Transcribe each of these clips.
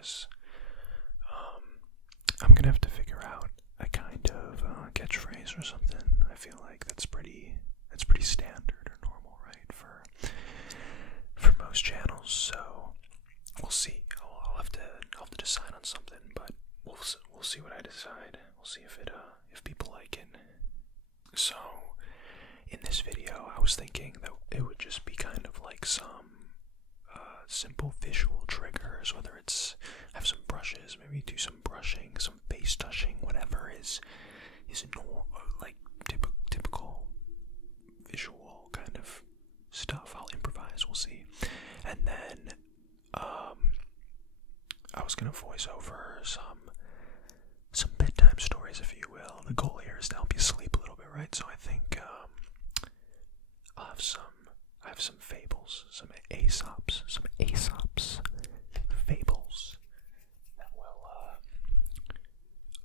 brushes. I'm gonna have to figure out a kind of catchphrase or something. I feel like that's pretty standard or normal, right, for most channels. So we'll see. I'll have to decide on something, but we'll see what I decide. We'll see if people like it. So in this video, I was thinking that it would just be kind of like some simple visual triggers, whether it's have some brushes, maybe do some brushing, some face touching, whatever is normal, like typical visual kind of stuff. I'll improvise, we'll see. And then I was gonna voice over some bedtime stories, if you will. The goal here is to help you sleep a little bit, right? So I think I have some fables, some Aesops, fables that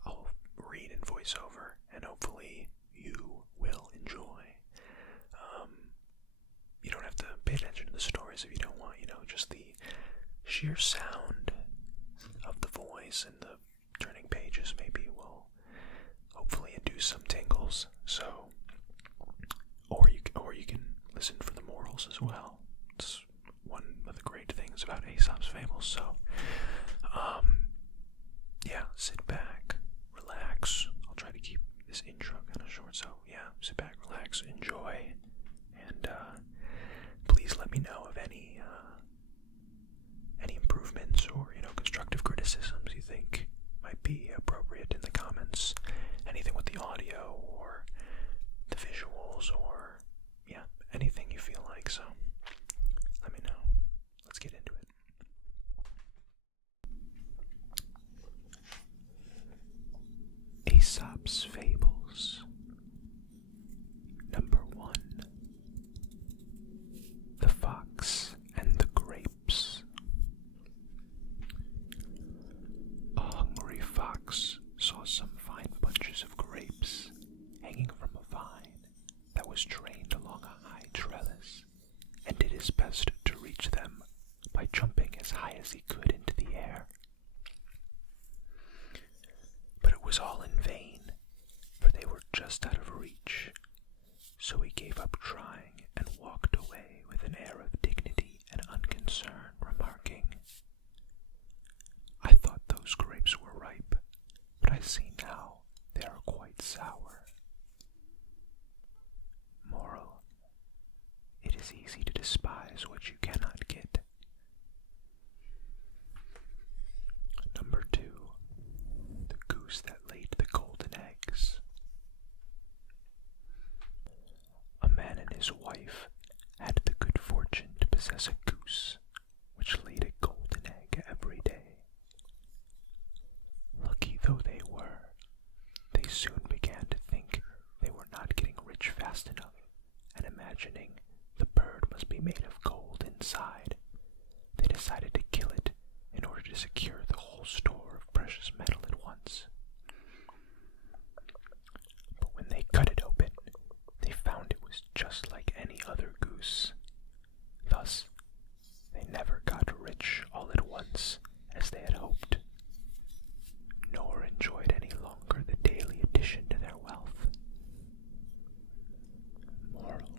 I'll read and voice over, and hopefully you will enjoy. You don't have to pay attention to the stories if you don't want, just the sheer sound of the voice and the turning pages maybe will hopefully induce some tingles. So, or you can listen for the morals as well. It's one of the great things about Aesop's Fables. So, yeah, sit back, relax. I'll try to keep this intro kind of short. So, yeah, sit back, relax, enjoy, and please let me know of any improvements or constructive criticisms you think might be appropriate in the comments. Anything with the audio or the visuals or anything you feel like. So let me know. Let's get into it. Aesop's Fables. Number 1. The Fox and the Grapes. A hungry fox saw some fine bunches of grapes hanging from a vine that was trained along a high trellis, and did his best to reach them by jumping as high as he could into the air. But it was all in vain, for they were just out of reach, so he gave up trying and walked away with an air of dignity and unconcern, remarking, "I thought those grapes were ripe, but I see now they are quite sour." Moral: it is easy to despise what you cannot get. Number 2. The Goose that laid the golden eggs. A man and his wife had the good fortune to possess a goose which laid a golden egg every day. Lucky though they were, they soon began to think they were not getting rich fast enough, and imagining the bird must be made of gold inside, they decided to kill it in order to secure the whole store of precious metal at once. But when they cut it open, they found it was just like any other goose. Thus, they never got rich all at once as they had hoped, nor enjoyed any longer the daily addition to their wealth. Moral: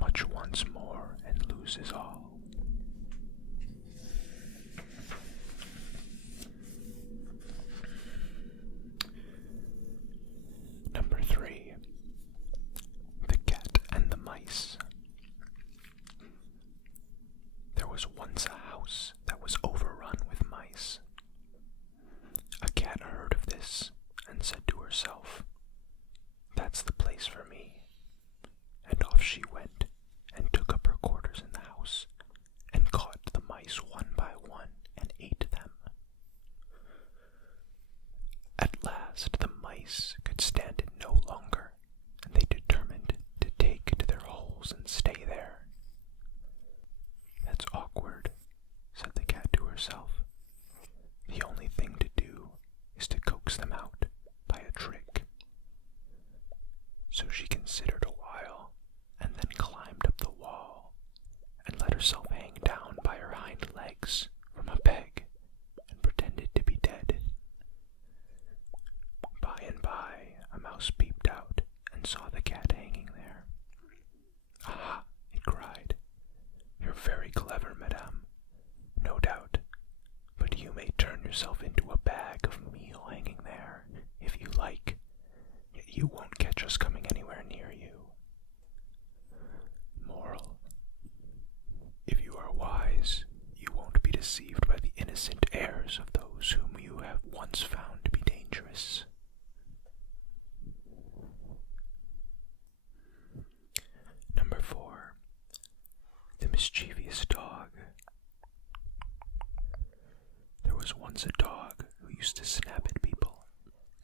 much wants more and loses all. Number 3. The Cat and the Mice. There was once a house that was overrun with mice. A cat heard of this and said to herself, "That's the place for me." And off she went and took up her quarters in the house and caught the mice one by one and ate them. At last the mice could stand it no longer, and they determined to take to their holes and stay there. "That's awkward," said the cat to herself. "The only thing to do is to coax them out by a trick." So she considered a while, and then climbed up the wall, and let herself hang down by her hind legs from a peg deceived by the innocent airs of those whom you have once found to be dangerous. Number 4. The mischievous dog. There was once a dog who used to snap at people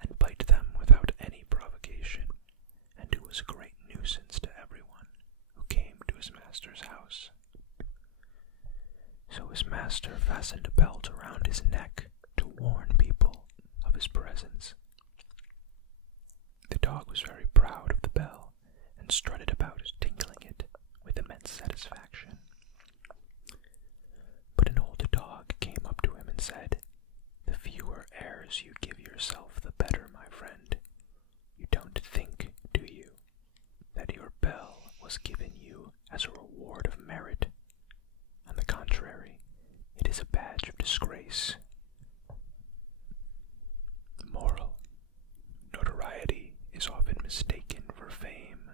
and bite them without any provocation, and who was a great nuisance to everyone who came to his master's house. So his master fastened a belt around his neck to warn people of his presence. The dog was very proud of the bell and strutted about tinkling it with immense satisfaction. But an old dog came up to him and said, "The fewer airs you give yourself, the better, my friend. You don't think, do you, that your bell was given you as a reward of merit? On the contrary, it is a badge of disgrace." Moral: notoriety is often mistaken for fame.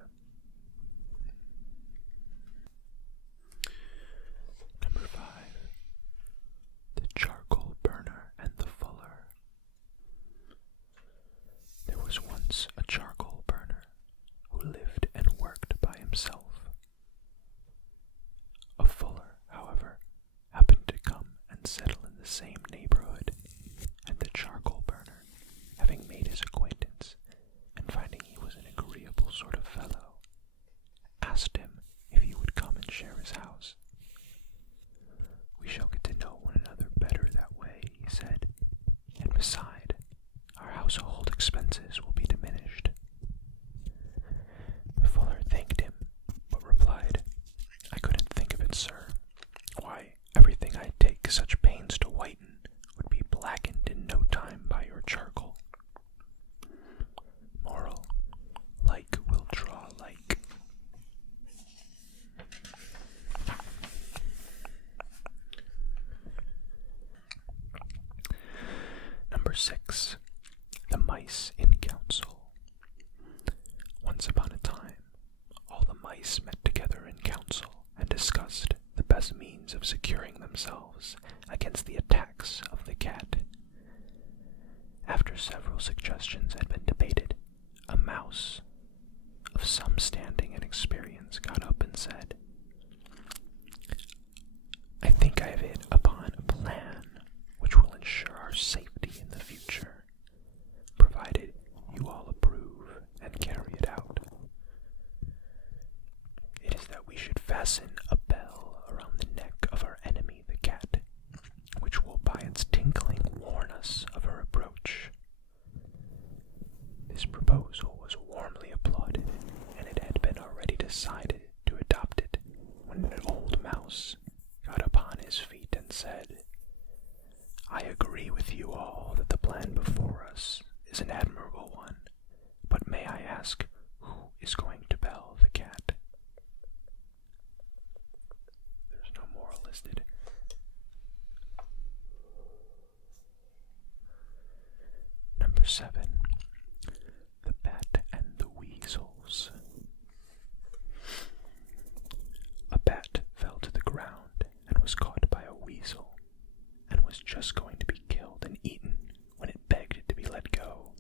Number 5. The charcoal burner and the fuller. There was once a charcoal burner who lived and worked by himself. A fuller, however, happened to come and settle in the same neighborhood, and the charcoal burner, having made his acquaintance, and finding he was an agreeable sort of fellow, asked him if he would come and share his house. "We shall get to know one another better that way," he said, "and beside, our household expenses will be diminished." The fuller thanked him, but replied, "I couldn't think of it, sir. Why, everything I take such pains to whiten would be blackened in no time by your charcoal." Moral: like will draw like. Number 6. The mice in council. Once upon a time, all the mice met together in council and discussed the best means of securing themselves against the attacks of the cat. After several suggestions had been debated, a mouse of some standing and experience got up and said, "I think I have hit upon a plan which will ensure our safety in the future, provided you all approve and carry it out. It is that we should fasten a bell around the neck of our enemy, the cat, which will by its tinkling warn us of her approach." This proposal was warmly applauded, and it had been already decided to adopt it when an old mouse got upon his feet and said, "I agree with you all that the plan before us is an admirable one, but may I ask who is going to bell the cat?" There's no moral listed. Number 7. The bat and the weasels. A bat fell to the ground and was caught by a weasel, and was just going to be killed and eaten when it begged to be let go.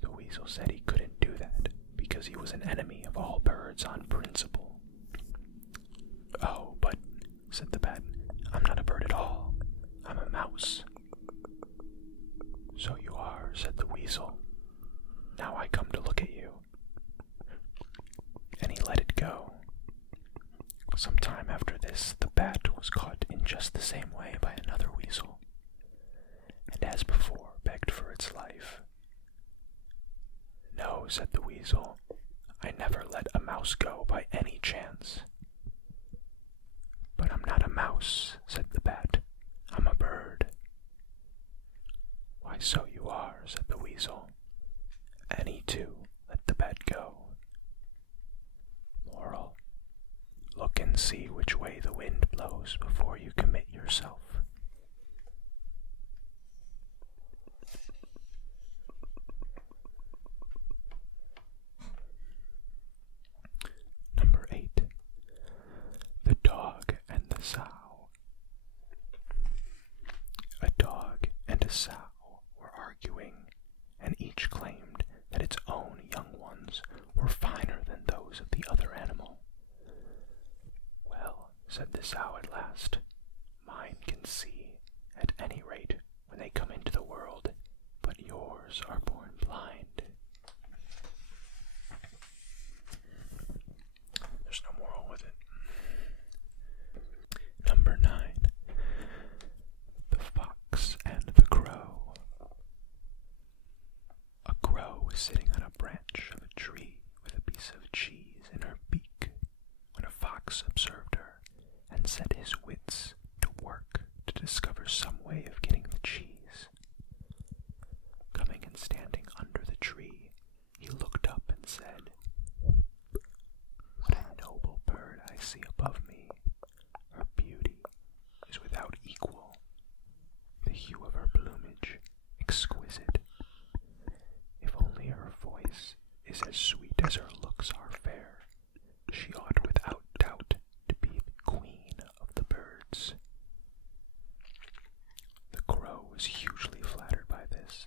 The weasel said he couldn't do that because he was an enemy of all birds on principle. "Oh, but," said the bat, "I'm not a bird at all. I'm a mouse." "So you are," said the weasel. "Now I come to look at you." And he let it go. Some time after this, the bat was caught in just the same way by another weasel, and as before begged for its life. "No," said the weasel, "I never let a mouse go by any chance." "But I'm not a mouse," said the bat. "I'm a bird." "Why, so you are," said the weasel, and he too let the bat go. Moral: look and see which way the wind blows before you commit yourself. Number 8. The dog and the sow. said the sow at last. "Mine can see, at any rate, when they come into the world, but yours are born blind." There's no moral with it. Number 9. The Fox and the Crow. A crow was sitting on a branch of a tree with a piece of cheese in her beak when a fox observed her and set his wits to work to discover some way of getting the cheese. Coming and standing under the tree, he looked up and said, "What a noble bird I see above me. Her beauty is without equal, the hue of her plumage exquisite. If only her voice is as sweet as her looks are fair, she ought without doubt to be the queen of the birds." The crow was hugely flattered by this,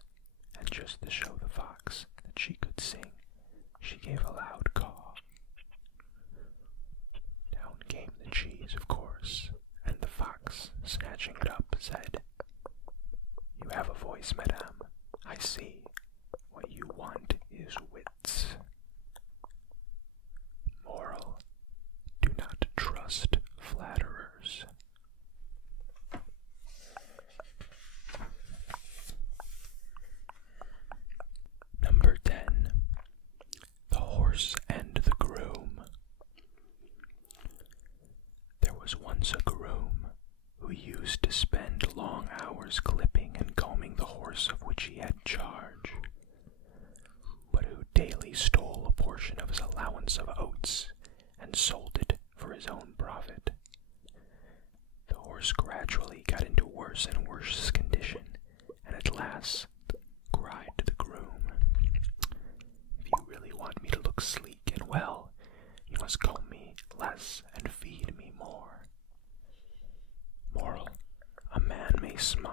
and just to show the fox that she could sing, she gave a loud caw. Down came the cheese, of course, and the fox, snatching it up, said, "You have a voice, madame, I see. What you want is wits." Moral: do not trust flatterers. Number 10. The Horse and the Groom. There was once a groom who used to spend long hours clipping and combing the horse of which he had charge, but who daily stole a portion of his allowance of oats and sold it for his own profit. The horse gradually got into worse and worse condition, and at last cried to the groom, "If you really want me to look sleek and well, you must comb me less and feed me more." Moral: a man may smile